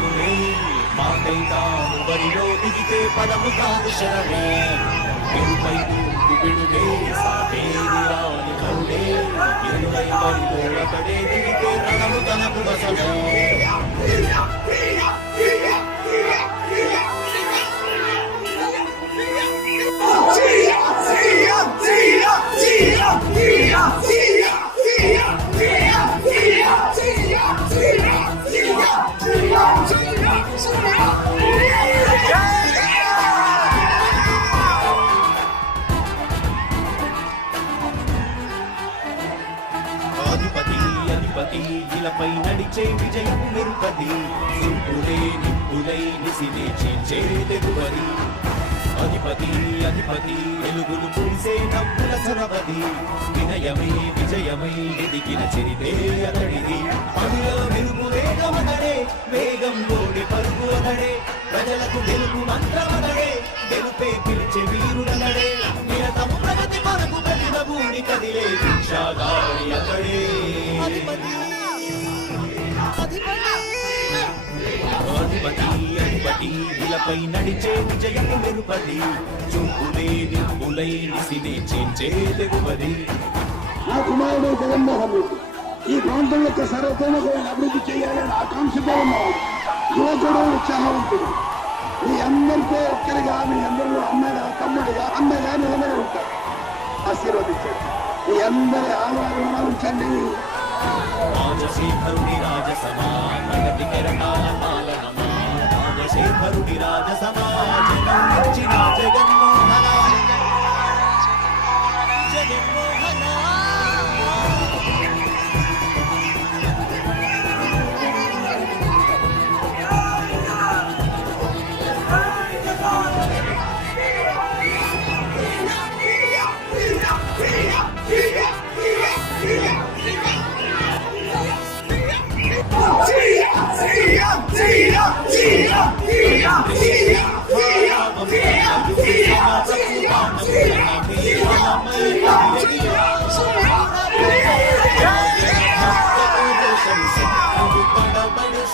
శరణే మాటైతాను బరిలో దిగితే పదము కాదు శరణే. ఎరుపై విడుదే విడులే అధిపతి అధిపతి ఇలపై నడిచే విజయం నిరుపతి నిప్పులే నిప్పులై నిసినే చీల్చే తెగువది. అధిపతి అధిపతి వెలుగులు పూసే నవ్వుల చొరవది వినయమై విజయమై ఎదిగిన చరితే అతడిది. పనుల మెరుగు వేగమనడే వేగంలోని పరుగు అదడే ప్రజలకు గెలుపు మంత్రమదడే గెలుపే అధిపతి అధిపతి ఇలపై నడిచే విజయము మెరుపది చూపులే నిప్పులై నిసినే చేంచే తెగువది నా కుమారుడు జగన్మోహన్ రెడ్డి ఈ ప్రాంతం యొక్క సర్వతోముఖమైన అభివృద్ధి చేయాలని ఆకాంక్షతో ఉన్నాడు యువకుడు ఉత్సాహవంతుడు. మీ అందరితో ఒక్కరిగా మీ అందరిలో అమ్మగా తమ్ముడిగా అన్నగా నిలబడి ఉంటారు ఆశీర్వదించండి. మీ అందరి ఆధారంగా ఉంచండి రాజశేఖరుని రాజసమా 제가 제가 뭐 하나 제가 뭐 하나? 지야 지야 지야 지야 지야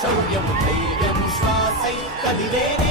శౌర్యం ధైర్యం శ్వాసై కదిలే